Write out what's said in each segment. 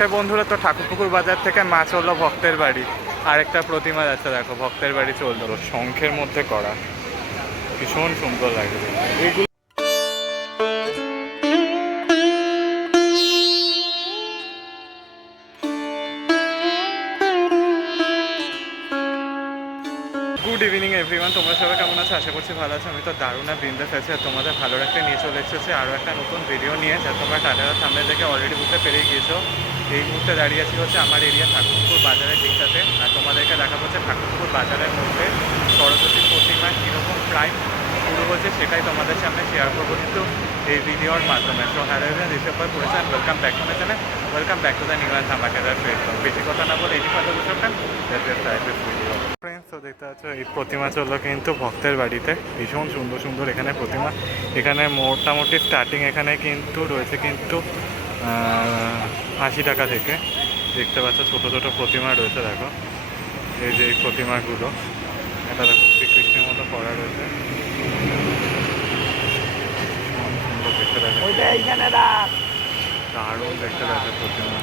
ওকে বন্ধুরা তো ঠাকুরপুকুর বাজার থেকে মাছ হলো ভক্তের বাড়ি। আরেকটা প্রতিমা যাচ্ছে দেখো, ভক্তের বাড়ি চলল। শঙ্খের মধ্যে করা। ভীষণ সুন্দর লাগে। ইভিনিং এভরিওয়ান তোমরা সবাই কেমন আছো? আশা করছি ভালো আছো। আমি তো দারুণ আর বিন্দাস আছি আর তোমাদের ভালো রাখতে নিয়ে চলে এসেছে। আরও একটা নতুন ভিডিও নিয়ে, যা তোমরা টাটার সামনে থেকে অলরেডি বুঝতে পেরে গিয়েছো। এই মুহূর্তে দাঁড়িয়ে আছি হচ্ছে আমার এরিয়া ঠাকুরপুর বাজারের দিকটাতে। আর তোমাদেরকে দেখা হচ্ছে ঠাকুরপুর বাজারের মধ্যে সরস্বতী প্রতিমা কীরকম প্রাইস শুরু হচ্ছে সেটাই তোমাদের সামনে শেয়ার করব কিন্তু এই ভিডিওর মাধ্যমে। তো হ্যালো রিসেভ করে পড়েছেন welcome back to welcome back to the new and বেশি কথা না বলে এটি কথা তো দেখতে পাচ্ছ এই প্রতিমা চলল কিন্তু ভক্তের বাড়িতে। ভীষণ সুন্দর সুন্দর এখানে প্রতিমা। এখানে মোটামুটি স্টার্টিং এখানে কিন্তু রয়েছে কিন্তু আশি টাকা থেকে। দেখতে পাচ্ছ ছোটো ছোটো প্রতিমা রয়েছে দেখো। এই যে এই প্রতিমাগুলো। এটা দেখো শ্রীকৃষ্ণের মতো করা রয়েছে। দারুণ দেখতে লাগে প্রতিমা।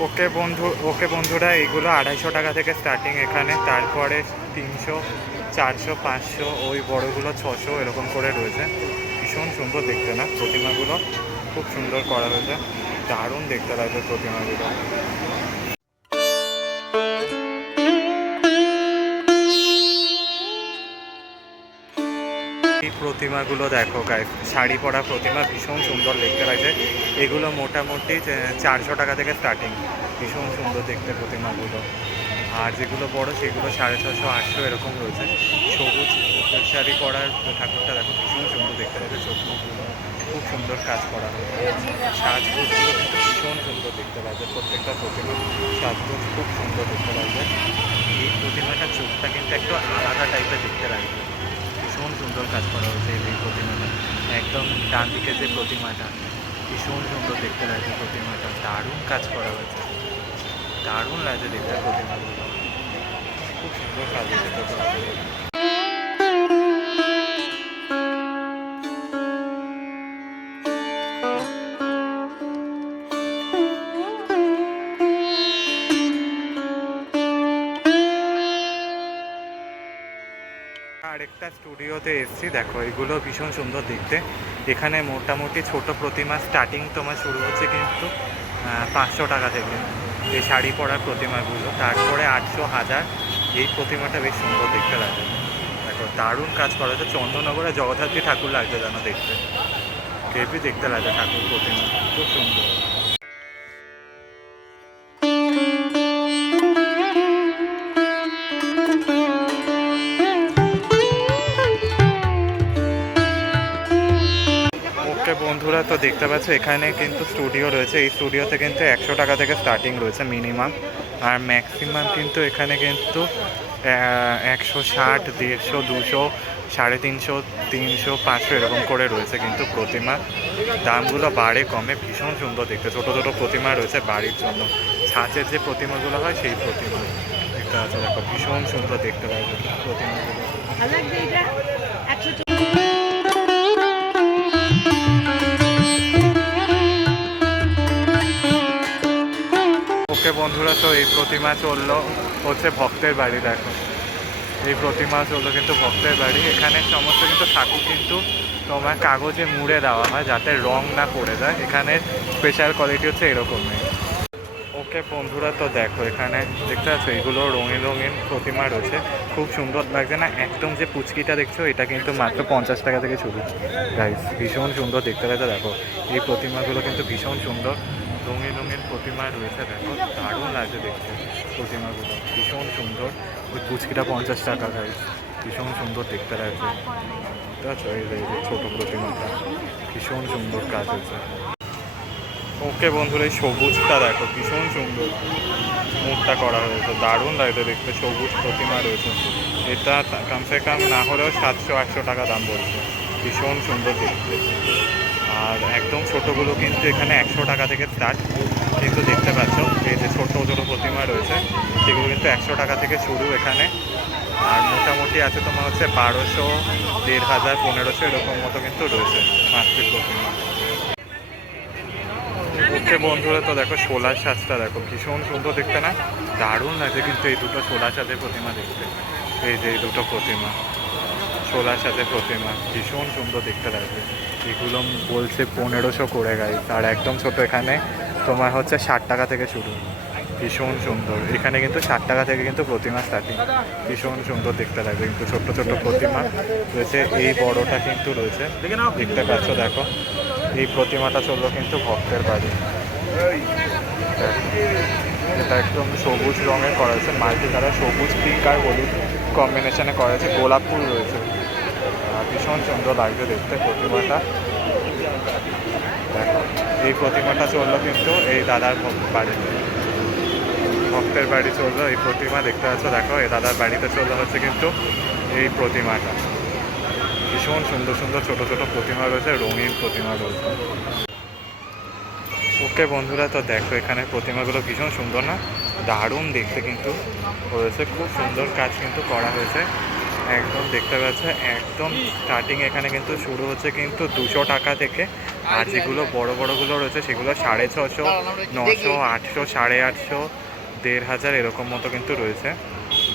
ওকে বন্ধু, ওকে বন্ধুরা, এগুলো আড়াইশো টাকা থেকে স্টার্টিং এখানে। তারপরে তিনশো, চারশো, পাঁচশো, ওই বড়গুলো ছশো, এরকম করে রয়েছে। ভীষণ সুন্দর দেখতে না? প্রতিমাগুলো খুব সুন্দর করা হয়েছে। দারুণ দেখতে লাগবে প্রতিমাগুলো এই প্রতিমাগুলো দেখো গাইস শাড়ি পরা প্রতিমা ভীষণ সুন্দর দেখতে লাগছে। এগুলো মোটামুটি চারশো টাকা থেকে স্টার্টিং ভীষণ সুন্দর দেখতে প্রতিমাগুলো। আর যেগুলো বড়, সেগুলো সাড়ে ছশো আটশো এরকম রয়েছে। সবুজ শাড়ি পরার ঠাকুরটা দেখো, ভীষণ সুন্দর দেখতে লাগছে। চোখগুলো খুব সুন্দর কাজ করা হয়েছে। ভীষণ সুন্দর দেখতে লাগছে প্রত্যেকটা প্রতিমা সাজগোজ খুব সুন্দর দেখতে লাগছে এই প্রতিমাটা চোখটা কিন্তু একটু আলাদা টাইপের দেখতে লাগবে ভীষণ সুন্দর কাজ করা হয়েছে এই প্রতিমাটা। একদম ডান দিকে যে প্রতিমাটা, ভীষণ সুন্দর দেখতে লাগছে প্রতিমাটা। দারুণ কাজ করা হয়েছে। দারুণ লাগছে দেখতে প্রতিমাগুলো। খুব সুন্দর কাজ হয়েছে প্রতিমাগুলো আরেকটা স্টুডিওতে এসেছি। দেখো, এগুলো ভীষণ সুন্দর দেখতে। এখানে মোটামুটি ছোট প্রতিমা স্টার্টিং তোমার শুরু হচ্ছে কিন্তু পাঁচশো টাকা থেকে। এই শাড়ি পরার প্রতিমাগুলো। তারপরে আটশো হাজার। এই প্রতিমাটা বেশ সুন্দর দেখতে লাগে। দেখো, দারুণ কাজ করা হয়েছে। চন্দননগরে জগদ্ধাত্রী ঠাকুর লাগছে যেন দেখতে। হেভি দেখতে লাগে ঠাকুর প্রতিমা। খুব সুন্দর। তো দেখতে পাচ্ছ, এখানে কিন্তু স্টুডিও রয়েছে। এই স্টুডিওতে কিন্তু একশো টাকা থেকে স্টার্টিং রয়েছে মিনিমাম আর ম্যাক্সিমাম কিন্তু এখানে কিন্তু একশো ষাট, দেড়শো, দুশো, সাড়ে তিনশো তিনশো, পাঁচশো এরকম করে রয়েছে কিন্তু প্রতিমা। দামগুলো বাড়ে, কমে, ভীষণ সুন্দর দেখতে। ছোটো ছোটো প্রতিমা রয়েছে বাড়ির জন্য। ছাঁচের যে প্রতিমাগুলো হয়, সেই প্রতিমা দেখতে আছে দেখো, ভীষণ সুন্দর দেখতে লাগে প্রতিমাগুলো। ওকে বন্ধুরা, তো এই প্রতিমা চলল হচ্ছে ভক্তের বাড়ি, দেখো। এই প্রতিমা চলল কিন্তু ভক্তের বাড়ি। এখানে সমস্ত কিন্তু ঠাকুর কিন্তু তোমার কাগজে মুড়ে দেওয়া হয় যাতে রং না পড়ে যায়। এখানে স্পেশাল কোয়ালিটি হচ্ছে এরকমই ওকে বন্ধুরা, তো দেখো, এখানে দেখতে পাচ্ছ, এগুলো রঙিন রঙিন প্রতিমা রয়েছে। খুব সুন্দর লাগছে না? একদম যে পুচকিটা দেখছ, এটা কিন্তু মাত্র পঞ্চাশ টাকা থেকে শুরু। গাইস ভীষণ সুন্দর দেখতে লাগছে দেখো। এই প্রতিমাগুলো কিন্তু ভীষণ সুন্দর। রঙিন রঙের প্রতিমা রয়েছে, দেখো, দারুণ লাগছে দেখতে প্রতিমাগুলো। ভীষণ সুন্দর। ওই পুচকিটা পঞ্চাশ টাকা গাইস ভীষণ সুন্দর দেখতে লাগছে। এই প্রতিমাটা। ভীষণ সুন্দর কাজ হয়েছে। ওকে বন্ধুরা, এই সবুজটা দেখো, ভীষণ সুন্দর। মুখটা করা হয়েছে, দারুণ লাগছে দেখতে, সবুজ প্রতিমা রয়েছে। এটা কমসে কম না হলেও সাতশো, আটশো টাকা দাম বলছে। ভীষণ সুন্দর দেখতে। আর একদম ছোটোগুলো কিন্তু এখানে একশো টাকা থেকে স্টার্ট কিন্তু দেখতে পাচ্ছ। এই যে ছোটো ছোটো প্রতিমা রয়েছে, সেগুলো কিন্তু একশো টাকা থেকে শুরু এখানে। আর মোটামুটি আছে তোমার হচ্ছে বারোশো, দেড় হাজার, পনেরোশো এরকম মতো কিন্তু রয়েছে মাতৃ প্রতিমা। ওকে বন্ধুরা, তো দেখো সোলার সাজটা দেখো, ভীষণ সুন্দর দেখতে না? দারুণ লাগছে কিন্তু এই দুটো সোলার সাজের প্রতিমা দেখতে। এই যে এই দুটো প্রতিমা। সোলার সাথে প্রতিমা ভীষণ সুন্দর দেখতে লাগবে। এগুলো বলছে পনেরোশো করে গাই আর একদম ছোট এখানে তোমার হচ্ছে ষাট টাকা থেকে শুরু। ভীষণ সুন্দর। এখানে কিন্তু ষাট টাকা থেকে কিন্তু প্রতিমা স্টার্টিং ভীষণ সুন্দর দেখতে লাগবে। কিন্তু ছোট্ট ছোট্ট প্রতিমা রয়েছে। এই বড়টা কিন্তু রয়েছে। দেখতে পাচ্ছ, দেখো। এই প্রতিমাটা চলল কিন্তু ভক্তের বাড়ি। এটা একদম সবুজ রঙের করা হয়েছে। মাল্টি কালার সবুজ পিঙ্ক আর হলুদ কম্বিনেশনে করা হয়েছে। গোলাপ ফুল রয়েছে। ভীষণ সুন্দর লাগছে দেখতে প্রতিমাটা। দেখো, এই প্রতিমাটা চলল কিন্তু এই দাদার বাড়িতে ভক্তের বাড়ি চলল এই প্রতিমা, দেখতে পাচ্ছ? দেখো, এই দাদার বাড়িতে চলল হচ্ছে কিন্তু এই প্রতিমাটা। ভীষণ সুন্দর সুন্দর ছোট ছোট প্রতিমা রয়েছে, রঙিন প্রতিমা রয়েছে। ওকে বন্ধুরা, তো দেখো এখানে প্রতিমাগুলো ভীষণ সুন্দর না? দারুণ দেখতে কিন্তু রয়েছে খুব সুন্দর কাজ কিন্তু করা হয়েছে। একদম দেখতে পাচ্ছে, একদম স্টার্টিং এখানে কিন্তু শুরু হচ্ছে কিন্তু দুশো টাকা থেকে। আর যেগুলো বড় বড়গুলো রয়েছে সেগুলো সাড়ে ছশো, নশো, আটশো, সাড়ে আটশো, দেড় হাজার এরকম মতো কিন্তু রয়েছে।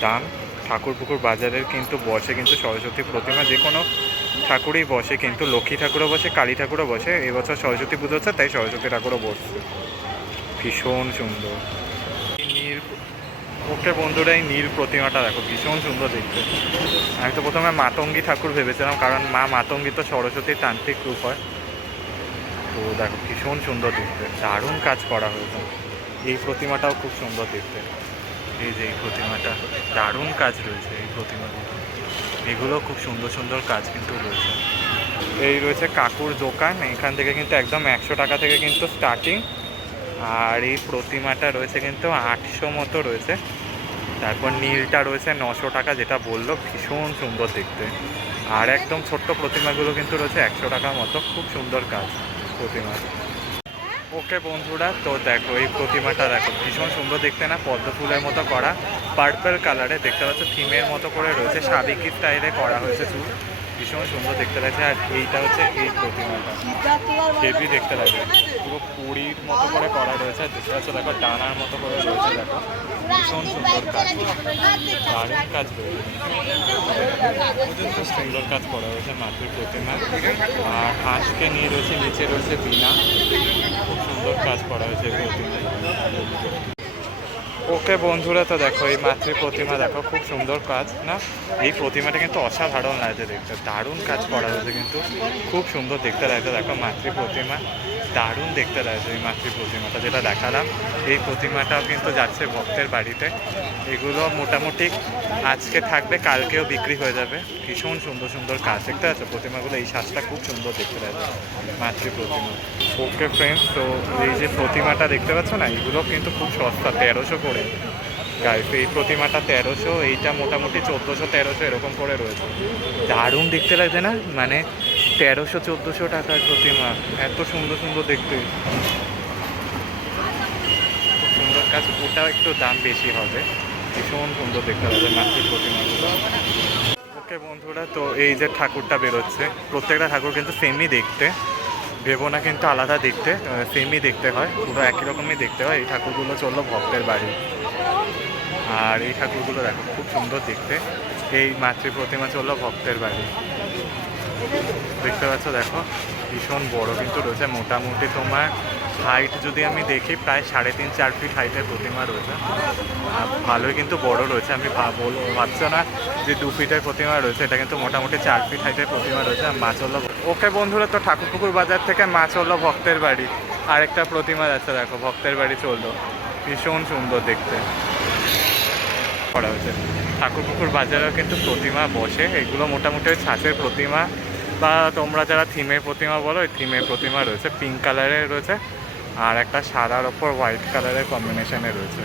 দাম ঠাকুর পুকুর বাজারের কিন্তু বসে কিন্তু সরস্বতী প্রতিমা যে কোনো ঠাকুরই বসে কিন্তু, লক্ষ্মী ঠাকুরও বসে, কালী ঠাকুরও বসে। এবছর সরস্বতী পুজো হচ্ছে, তাই সরস্বতী ঠাকুরও বসছে। ভীষণ সুন্দর। ওকে বন্ধুরা এই নীল প্রতিমাটা দেখো, ভীষণ সুন্দর দেখতে। আমি তো প্রথমে মাতঙ্গী ঠাকুর ভেবেছিলাম, কারণ মা মাতঙ্গী তো সরস্বতীর তান্ত্রিক রূপ হয়। তো দেখো, ভীষণ সুন্দর দেখতে, দারুণ কাজ করা হয়েছে। এই প্রতিমাটাও খুব সুন্দর দেখতে। এই যে এই প্রতিমাটা, দারুণ কাজ রয়েছে এই প্রতিমাগুলো এগুলো খুব সুন্দর সুন্দর কাজ কিন্তু রয়েছে। এই রয়েছে কাকুর দোকান, এখান থেকে কিন্তু একদম একশো টাকা থেকে কিন্তু স্টার্টিং আর এই প্রতিমাটা রয়েছে কিন্তু আটশো মতো রয়েছে। তারপর নীলটা রয়েছে নশো টাকা যেটা বলল, ভীষণ সুন্দর দেখতে। আর একদম ছোট্ট প্রতিমাগুলো কিন্তু রয়েছে একশো টাকার মতো, খুব সুন্দর কাজ প্রতিমা। ওকে বন্ধুরা, তো দেখো এই প্রতিমাটা দেখো, ভীষণ সুন্দর দেখতে না, পদ্ম ফুলের মতো করা পার্পল কালারে দেখতে পাচ্ছ থিমের মতো করে রয়েছে সাবিকি স্টাইলে করা হয়েছে চুল? ভীষণ সুন্দর দেখতে লাগছে, আর এইটা হচ্ছে এই প্রতিমাটা। হেভি দেখতে লাগে পুরো পুরীর মতো করে করা রয়েছে, আর দেখতে পাচ্ছ দেখো, ডানার মতো করে রয়েছে দেখো। ভীষণ সুন্দর কাজ দারুণ কাজ রয়েছে সুন্দর কাজ করা হয়েছে মাতৃ প্রতিমা। আর হাঁসকে নিয়ে রয়েছে, নিচে রয়েছে বিনা খুব সুন্দর কাজ করা হয়েছে এই প্রতিমায়। ওকে বন্ধুরা তো দেখো, এই মাতৃ প্রতিমা দেখো, খুব সুন্দর কাজ, না? এই প্রতিমাটা কিন্তু অসাধারণ লাগছে দেখতে, দারুণ কাজ করা হয়েছে কিন্তু, খুব সুন্দর দেখতে লাগছে, দেখো মাতৃ প্রতিমা, দারুণ দেখতে লাগছে এই মাতৃ প্রতিমাটা, যেটা দেখালাম, এই প্রতিমাটাও কিন্তু যাচ্ছে ভক্তের বাড়িতে, এগুলো মোটামুটি আজকে থাকবে, কালকেও বিক্রি হয়ে যাবে, ভীষণ সুন্দর সুন্দর কাজ, দেখতে পাচ্ছ? প্রতিমাগুলো এই সাজটা খুব সুন্দর দেখতে লাগছে, মাতৃ প্রতিমা। ওকে ফ্রেন্ডস তো এই যে প্রতিমাটা দেখতে পাচ্ছ না, এগুলো কিন্তু খুব সস্তা, তেরোশো করে। গাইস এই প্রতিমাটা তেরোশো, এইটা মোটামুটি চোদ্দোশো, তেরোশো এরকম করে রয়েছে। দারুণ দেখতে লাগছে না? মানে তেরোশো, চোদ্দোশো টাকার প্রতিমা। এত সুন্দর সুন্দর দেখতে। সুন্দর কাজ ওটাও একটু দাম বেশি হবে। ভীষণ সুন্দর দেখতে লাগছে মাতৃ প্রতিমাগুলো। ওকে বন্ধুরা, তো এই যে ঠাকুরটা বেরোচ্ছে, প্রত্যেকটা ঠাকুর কিন্তু সেমই দেখতে। ভেবো না কিন্তু আলাদা দেখতে সেমই দেখতে হয়, পুরো একই রকমই দেখতে হয়। এই ঠাকুরগুলো চলল ভক্তের বাড়ি। আর এই ঠাকুরগুলো দেখো, খুব সুন্দর দেখতে। এই মাতৃ প্রতিমা চলল ভক্তের বাড়ি। দেখতে পাচ্ছ, দেখো, ভীষণ বড় কিন্তু রয়েছে। মোটামুটি তোমার হাইট যদি আমি দেখি, প্রায় সাড়ে তিন, চার ফিট হাইটের প্রতিমা রয়েছে। ভালোই কিন্তু বড় রয়েছে, আমি বল ভাবছ না যে দু ফিটের প্রতিমা রয়েছে, এটা কিন্তু মোটামুটি চার ফিট হাইটের প্রতিমা রয়েছে, আর মাছ হলো ওকে বন্ধুরা, তো ঠাকুরপুকুর বাজার থেকে মাছ হলো ভক্তের বাড়ি। আরেকটা প্রতিমা যাচ্ছে দেখো, ভক্তের বাড়ি চলল। ভীষণ সুন্দর দেখতে। করা হয়েছে। ঠাকুরপুকুর বাজারেও কিন্তু প্রতিমা বসে, এগুলো মোটামুটি ওই ছাঁচের প্রতিমা, বা তোমরা যারা থিমের প্রতিমা বলো, ওই থিমের প্রতিমা রয়েছে পিঙ্ক কালারের রয়েছে। আর একটা সাদার ওপর হোয়াইট কালারের কম্বিনেশানে রয়েছে।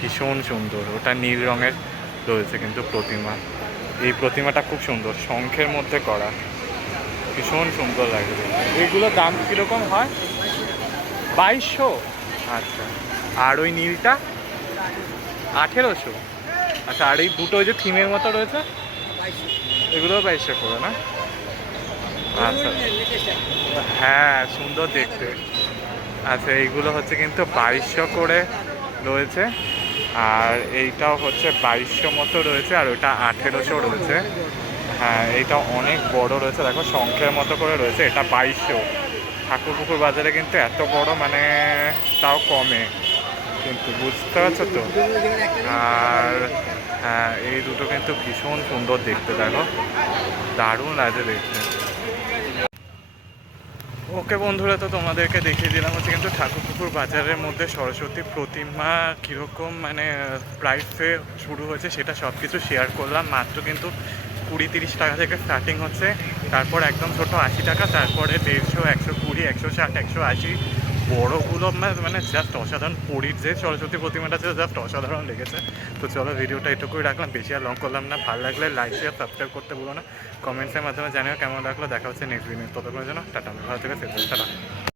ভীষণ সুন্দর, ওটা নীল রঙের রয়েছে কিন্তু প্রতিমা। এই প্রতিমাটা খুব সুন্দর, শঙ্খের মধ্যে করা। ভীষণ সুন্দর লাগে এগুলোর দাম কীরকম হয়? বাইশশো? আচ্ছা আর ওই নীলটা? আঠেরোশো? আচ্ছা আর এই দুটো ওই যে থিমের মতো রয়েছে? এগুলো বাইশশো করে না? আচ্ছা। হ্যাঁ সুন্দর দেখতে। আচ্ছা এইগুলো হচ্ছে কিন্তু বাইশশো করে রয়েছে। আর এইটাও হচ্ছে বাইশশো মতো রয়েছে, আর ওটা আঠেরোশো রয়েছে। হ্যাঁ এইটা অনেক বড় রয়েছে। দেখো, শঙ্খের মতো করে রয়েছে, এটা বাইশশো। ঠাকুর পুকুর বাজারে কিন্তু এত বড় মানে তাও কমে। কিন্তু বুঝতে পারছ তো? আর হ্যাঁ এই দুটো কিন্তু ভীষণ সুন্দর দেখতে, দেখো। দারুণ লাগে দেখতে। ওকে বন্ধুরা, তো তোমাদেরকে দেখিয়ে দিলাম হচ্ছে কিন্তু ঠাকুরপুকুর বাজারের মধ্যে সরস্বতী প্রতিমা কীরকম মানে প্রাইসে শুরু হয়েছে সেটা সব কিছু শেয়ার করলাম। মাত্র কিন্তু কুড়ি তিরিশ টাকা থেকে স্টার্টিং হচ্ছে। তারপর একদম ছোট আশি টাকা, তারপরে দেড়শো, একশো কুড়ি, একশো ষাট, একশো আশি বড়োগুলো মানে জাস্ট অসাধারণ পুরীর যে সরস্বতী প্রতিমাটা আছে জাস্ট অসাধারণ লেগেছে। তো চলো ভিডিওটা এটুকুই রাখলাম। বেশি আর লং করলাম না। ভালো লাগলে লাইক শেয়ার সাবস্ক্রাইব করতে ভুলো না। কমেন্টসের মাধ্যমে জানিও কেমন লাগল। দেখা হচ্ছে নেক্সট ভিডিও ততক্ষণের জন্য টাটা। ভালো থেকে। টাটা।